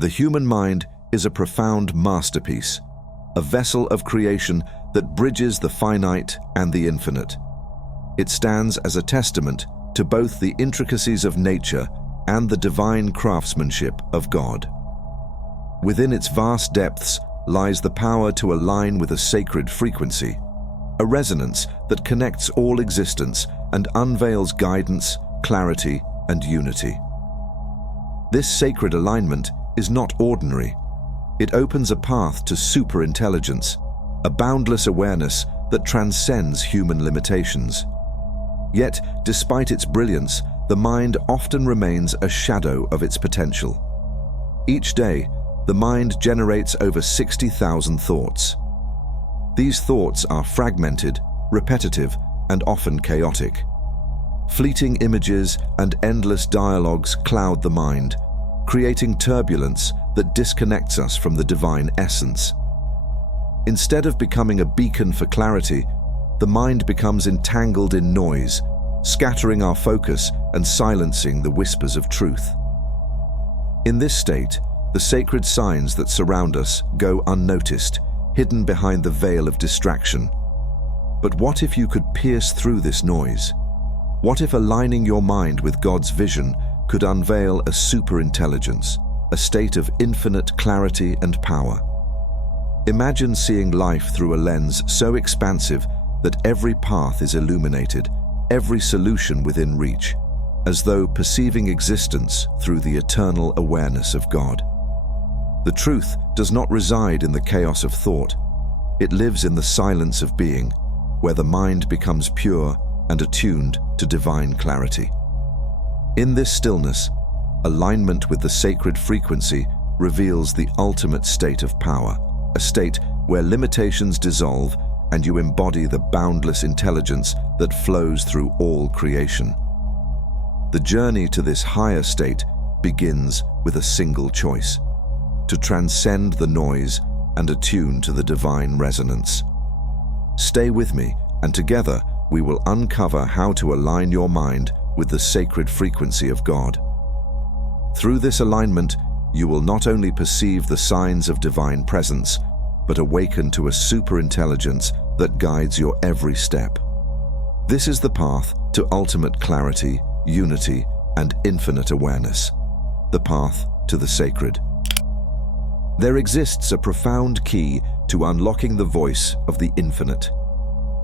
The human mind is a profound masterpiece, a vessel of creation that bridges the finite and the infinite. It stands as a testament to both the intricacies of nature and the divine craftsmanship of God. Within its vast depths lies the power to align with a sacred frequency, a resonance that connects all existence and unveils guidance, clarity, and unity. This sacred alignment is not ordinary. It opens a path to superintelligence, a boundless awareness that transcends human limitations. Yet, despite its brilliance, the mind often remains a shadow of its potential. Each day, the mind generates over 60,000 thoughts. These thoughts are fragmented, repetitive, and often chaotic. Fleeting images and endless dialogues cloud the mind, creating turbulence that disconnects us from the divine essence. Instead of becoming a beacon for clarity, the mind becomes entangled in noise, scattering our focus and silencing the whispers of truth. In this state, the sacred signs that surround us go unnoticed, hidden behind the veil of distraction. But what if you could pierce through this noise? What if aligning your mind with God's vision could unveil a superintelligence, a state of infinite clarity and power? Imagine seeing life through a lens so expansive that every path is illuminated, every solution within reach, as though perceiving existence through the eternal awareness of God. The truth does not reside in the chaos of thought. It lives in the silence of being, where the mind becomes pure and attuned to divine clarity. In this stillness, alignment with the sacred frequency reveals the ultimate state of power, a state where limitations dissolve and you embody the boundless intelligence that flows through all creation. The journey to this higher state begins with a single choice: to transcend the noise and attune to the divine resonance. Stay with me, and together we will uncover how to align your mind with the sacred frequency of God. Through this alignment, you will not only perceive the signs of divine presence, but awaken to a superintelligence that guides your every step. This is the path to ultimate clarity, unity, and infinite awareness, the path to the sacred. There exists a profound key to unlocking the voice of the infinite,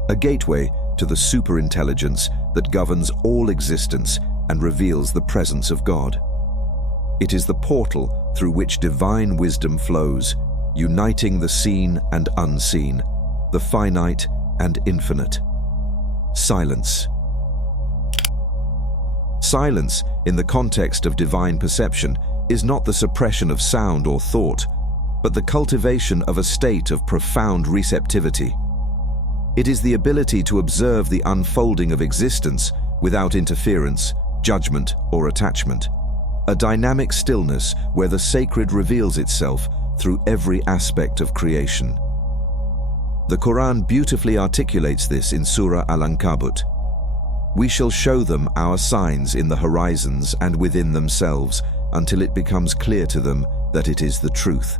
a gateway to the superintelligence that governs all existence and reveals the presence of God. It is the portal through which divine wisdom flows, uniting the seen and unseen, the finite and infinite. Silence. Silence, in the context of divine perception, is not the suppression of sound or thought, but the cultivation of a state of profound receptivity. It is the ability to observe the unfolding of existence without interference, judgment, or attachment. A dynamic stillness where the sacred reveals itself through every aspect of creation. The Quran beautifully articulates this in Surah Al-Ankabut. We shall show them our signs in the horizons and within themselves until it becomes clear to them that it is the truth.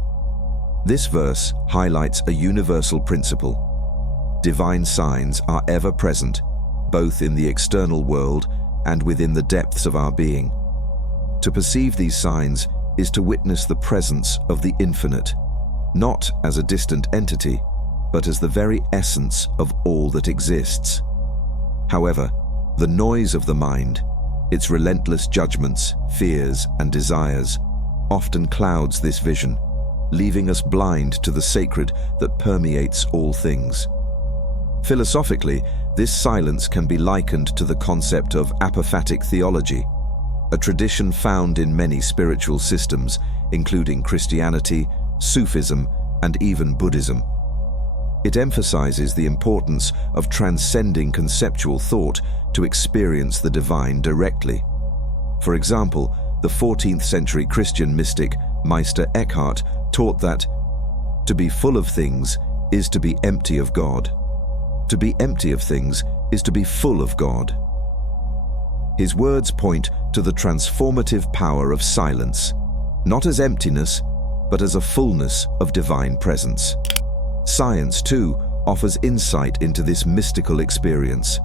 This verse highlights a universal principle. Divine signs are ever present, both in the external world and within the depths of our being. To perceive these signs is to witness the presence of the infinite, not as a distant entity, but as the very essence of all that exists. However, the noise of the mind, its relentless judgments, fears, and desires, often clouds this vision, leaving us blind to the sacred that permeates all things. Philosophically, this silence can be likened to the concept of apophatic theology, a tradition found in many spiritual systems, including Christianity, Sufism, and even Buddhism. It emphasizes the importance of transcending conceptual thought to experience the divine directly. For example, the 14th century Christian mystic Meister Eckhart taught that to be full of things is to be empty of God. To be empty of things is to be full of God. His words point to the transformative power of silence, not as emptiness, but as a fullness of divine presence. Science, too, offers insight into this mystical experience.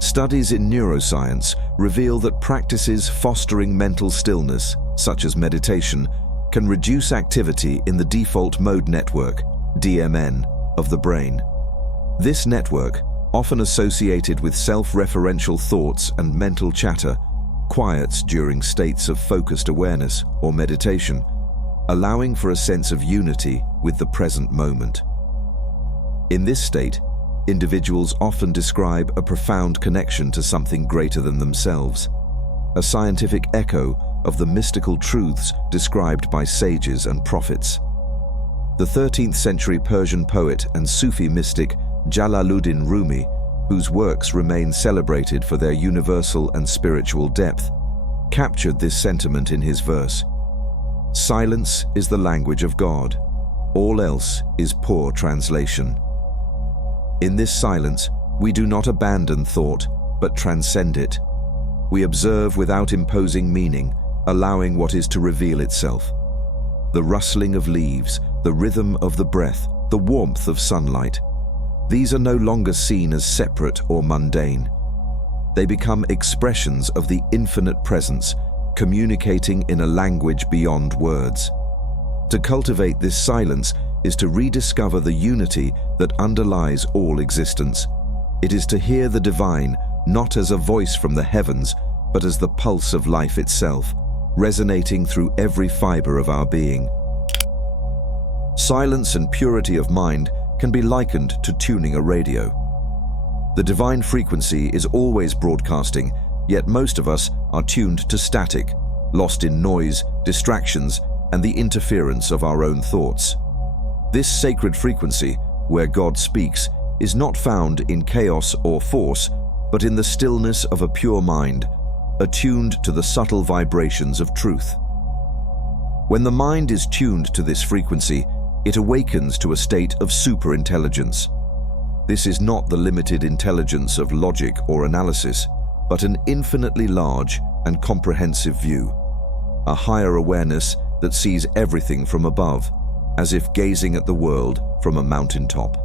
Studies in neuroscience reveal that practices fostering mental stillness, such as meditation, can reduce activity in the default mode network, DMN, of the brain. This network, often associated with self-referential thoughts and mental chatter, quiets during states of focused awareness or meditation, allowing for a sense of unity with the present moment. In this state, individuals often describe a profound connection to something greater than themselves, a scientific echo of the mystical truths described by sages and prophets. The 13th century Persian poet and Sufi mystic Jalaluddin Rumi, whose works remain celebrated for their universal and spiritual depth, captured this sentiment in his verse: "Silence is the language of God. All else is poor translation." In this silence, we do not abandon thought, but transcend it. We observe without imposing meaning, allowing what is to reveal itself. The rustling of leaves, the rhythm of the breath, the warmth of sunlight. These are no longer seen as separate or mundane. They become expressions of the infinite presence, communicating in a language beyond words. To cultivate this silence is to rediscover the unity that underlies all existence. It is to hear the divine not as a voice from the heavens, but as the pulse of life itself, resonating through every fiber of our being. Silence and purity of mind can be likened to tuning a radio. The divine frequency is always broadcasting, yet most of us are tuned to static, lost in noise, distractions, and the interference of our own thoughts. This sacred frequency, where God speaks, is not found in chaos or force, but in the stillness of a pure mind, attuned to the subtle vibrations of truth. When the mind is tuned to this frequency, it awakens to a state of superintelligence. This is not the limited intelligence of logic or analysis, but an infinitely large and comprehensive view, a higher awareness that sees everything from above, as if gazing at the world from a mountaintop.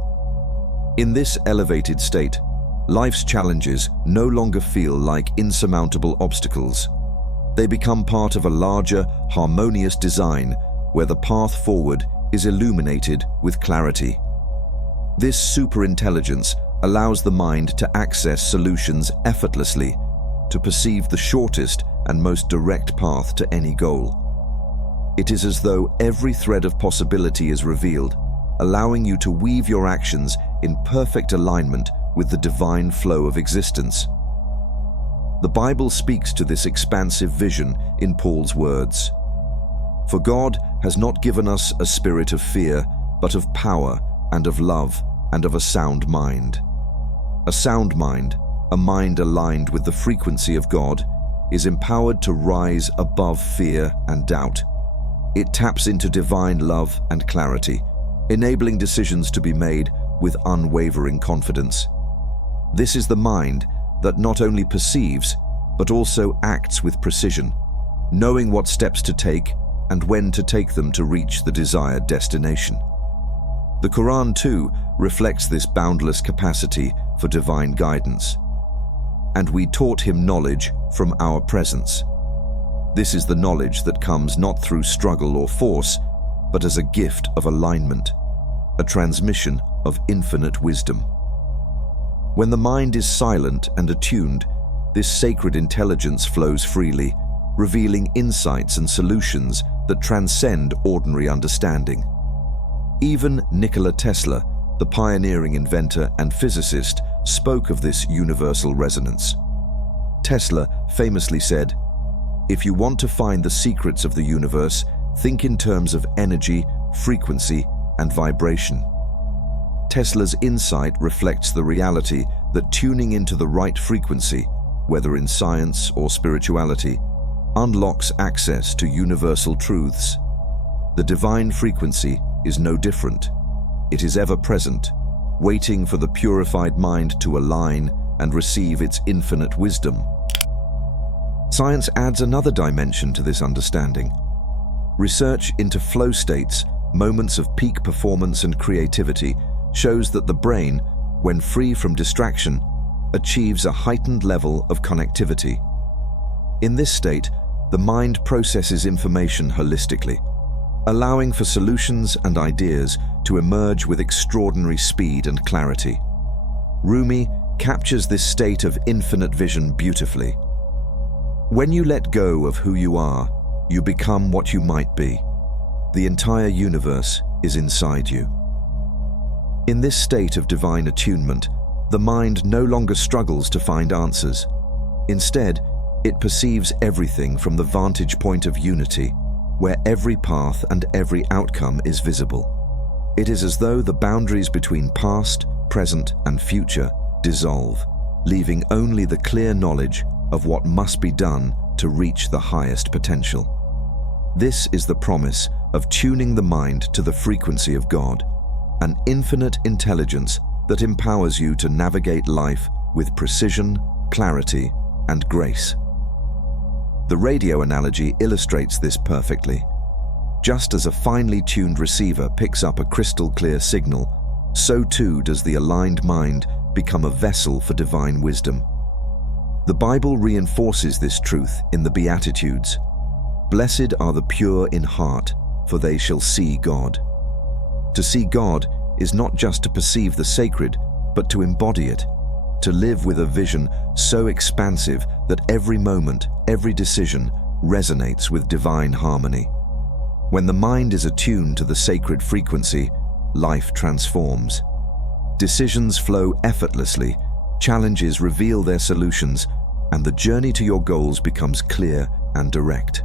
In this elevated state, life's challenges no longer feel like insurmountable obstacles. They become part of a larger, harmonious design where the path forward is illuminated with clarity. This superintelligence allows the mind to access solutions effortlessly, to perceive the shortest and most direct path to any goal. It is as though every thread of possibility is revealed, allowing you to weave your actions in perfect alignment with the divine flow of existence. The Bible speaks to this expansive vision in Paul's words: "For God has not given us a spirit of fear, but of power and of love and of a sound mind." A sound mind, a mind aligned with the frequency of God, is empowered to rise above fear and doubt. It taps into divine love and clarity, enabling decisions to be made with unwavering confidence. This is the mind that not only perceives, but also acts with precision, knowing what steps to take and when to take them to reach the desired destination. The Quran, too, reflects this boundless capacity for divine guidance. "And we taught him knowledge from our presence." This is the knowledge that comes not through struggle or force, but as a gift of alignment, a transmission of infinite wisdom. When the mind is silent and attuned, this sacred intelligence flows freely, revealing insights and solutions that transcend ordinary understanding. Even Nikola Tesla, the pioneering inventor and physicist, spoke of this universal resonance. Tesla famously said, "If you want to find the secrets of the universe, think in terms of energy, frequency, and vibration." Tesla's insight reflects the reality that tuning into the right frequency, whether in science or spirituality, unlocks access to universal truths. The divine frequency is no different. It is ever present, waiting for the purified mind to align and receive its infinite wisdom. Science adds another dimension to this understanding. Research into flow states, moments of peak performance and creativity, shows that the brain, when free from distraction, achieves a heightened level of connectivity. In this state, the mind processes information holistically, allowing for solutions and ideas to emerge with extraordinary speed and clarity. Rumi captures this state of infinite vision beautifully. When you let go of who you are, you become what you might be. The entire universe is inside you. In this state of divine attunement, the mind no longer struggles to find answers. Instead, it perceives everything from the vantage point of unity, where every path and every outcome is visible. It is as though the boundaries between past, present, and future dissolve, leaving only the clear knowledge of what must be done to reach the highest potential. This is the promise of tuning the mind to the frequency of God, an infinite intelligence that empowers you to navigate life with precision, clarity, and grace. The radio analogy illustrates this perfectly. Just as a finely tuned receiver picks up a crystal-clear signal, so too does the aligned mind become a vessel for divine wisdom. The Bible reinforces this truth in the Beatitudes. Blessed are the pure in heart, for they shall see God. To see God is not just to perceive the sacred, but to embody it, to live with a vision so expansive that every moment, every decision resonates with divine harmony. When the mind is attuned to the sacred frequency, life transforms. Decisions flow effortlessly, challenges reveal their solutions, and the journey to your goals becomes clear and direct.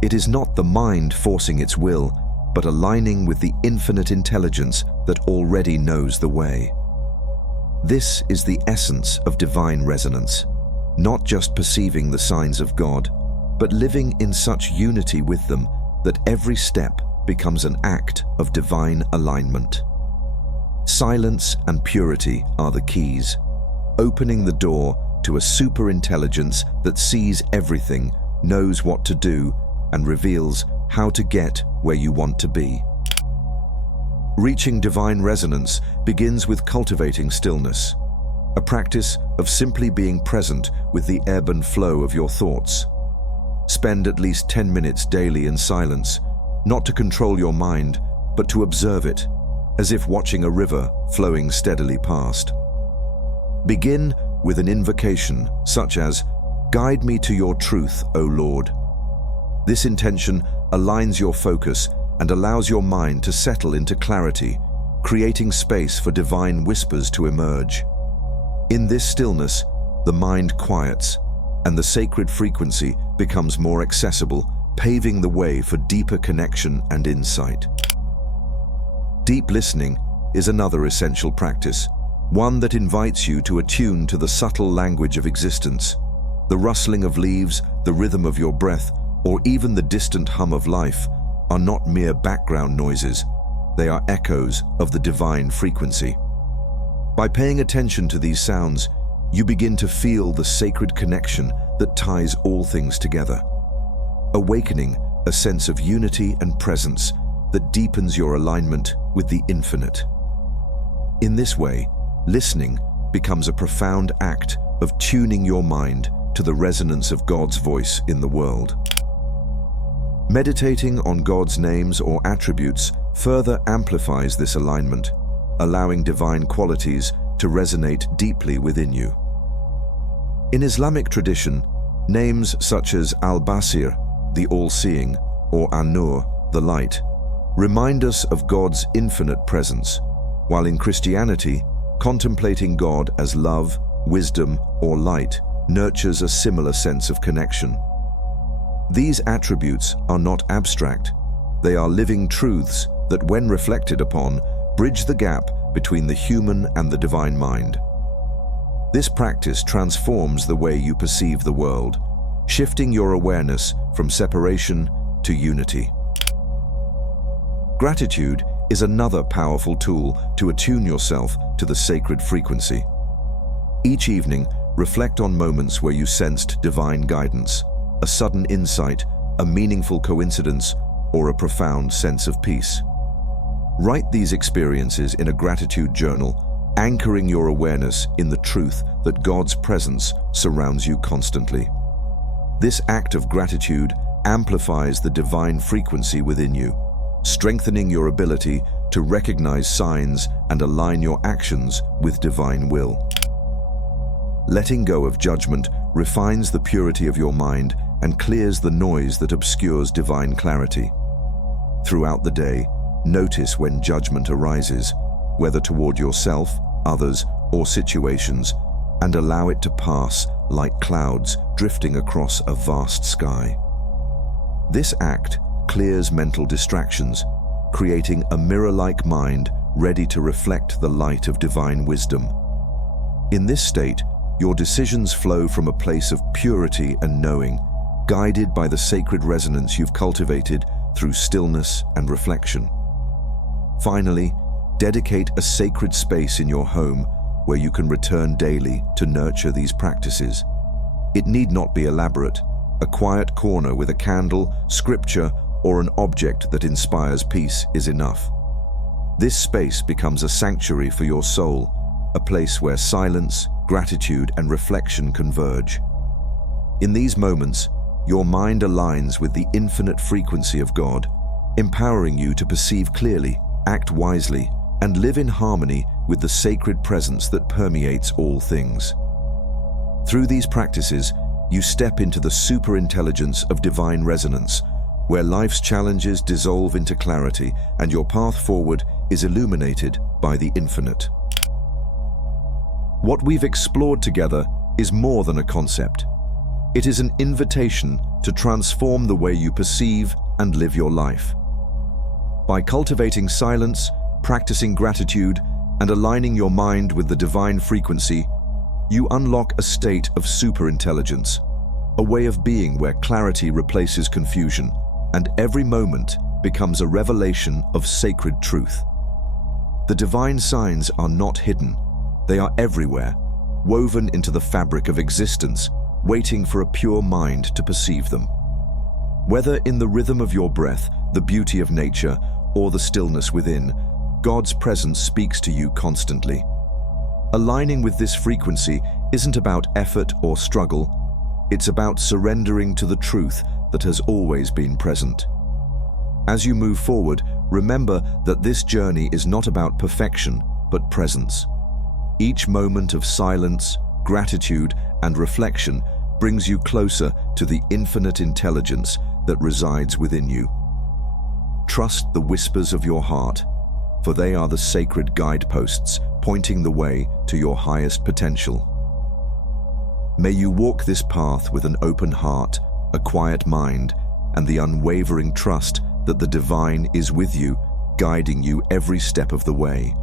It is not the mind forcing its will, but aligning with the infinite intelligence that already knows the way. This is the essence of divine resonance, not just perceiving the signs of God, but living in such unity with them that every step becomes an act of divine alignment. Silence and purity are the keys, opening the door to a superintelligence that sees everything, knows what to do, and reveals how to get where you want to be. Reaching divine resonance begins with cultivating stillness, a practice of simply being present with the ebb and flow of your thoughts. Spend at least 10 minutes daily in silence, not to control your mind, but to observe it, as if watching a river flowing steadily past. Begin with an invocation such as, "Guide me to your truth, O Lord." This intention aligns your focus and allows your mind to settle into clarity, creating space for divine whispers to emerge. In this stillness, the mind quiets, and the sacred frequency becomes more accessible, paving the way for deeper connection and insight. Deep listening is another essential practice, one that invites you to attune to the subtle language of existence. The rustling of leaves, the rhythm of your breath, or even the distant hum of life are not mere background noises. They are echoes of the divine frequency. By paying attention to these sounds, you begin to feel the sacred connection that ties all things together, awakening a sense of unity and presence that deepens your alignment with the infinite. In this way, listening becomes a profound act of tuning your mind to the resonance of God's voice in the world. Meditating on God's names or attributes further amplifies this alignment, allowing divine qualities to resonate deeply within you. In Islamic tradition, names such as Al-Basir, the all-seeing, or An-Nur, the light, remind us of God's infinite presence, while in Christianity, contemplating God as love, wisdom, or light nurtures a similar sense of connection. These attributes are not abstract. They are living truths that, when reflected upon, bridge the gap between the human and the divine mind. This practice transforms the way you perceive the world, shifting your awareness from separation to unity. Gratitude is another powerful tool to attune yourself to the sacred frequency. Each evening, reflect on moments where you sensed divine guidance, a sudden insight, a meaningful coincidence, or a profound sense of peace. Write these experiences in a gratitude journal, anchoring your awareness in the truth that God's presence surrounds you constantly. This act of gratitude amplifies the divine frequency within you, strengthening your ability to recognize signs and align your actions with divine will. Letting go of judgment refines the purity of your mind and clears the noise that obscures divine clarity. Throughout the day, notice when judgment arises, whether toward yourself, others, or situations, and allow it to pass like clouds drifting across a vast sky. This act clears mental distractions, creating a mirror-like mind ready to reflect the light of divine wisdom. In this state, your decisions flow from a place of purity and knowing, guided by the sacred resonance you've cultivated through stillness and reflection. Finally, dedicate a sacred space in your home where you can return daily to nurture these practices. It need not be elaborate. A quiet corner with a candle, scripture, or an object that inspires peace is enough. This space becomes a sanctuary for your soul, a place where silence, gratitude, and reflection converge. In these moments, your mind aligns with the infinite frequency of God, empowering you to perceive clearly, act wisely, and live in harmony with the sacred presence that permeates all things. Through these practices, you step into the superintelligence of divine resonance, where life's challenges dissolve into clarity and your path forward is illuminated by the infinite. What we've explored together is more than a concept. It is an invitation to transform the way you perceive and live your life. By cultivating silence, practicing gratitude, and aligning your mind with the divine frequency, you unlock a state of superintelligence, a way of being where clarity replaces confusion, and every moment becomes a revelation of sacred truth. The divine signs are not hidden. They are everywhere, woven into the fabric of existence, waiting for a pure mind to perceive them. Whether in the rhythm of your breath, the beauty of nature, or the stillness within, God's presence speaks to you constantly. Aligning with this frequency isn't about effort or struggle. It's about surrendering to the truth that has always been present. As you move forward, remember that this journey is not about perfection, but presence. Each moment of silence, gratitude, and reflection brings you closer to the infinite intelligence that resides within you. Trust the whispers of your heart, for they are the sacred guideposts pointing the way to your highest potential. May you walk this path with an open heart, a quiet mind, and the unwavering trust that the divine is with you, guiding you every step of the way.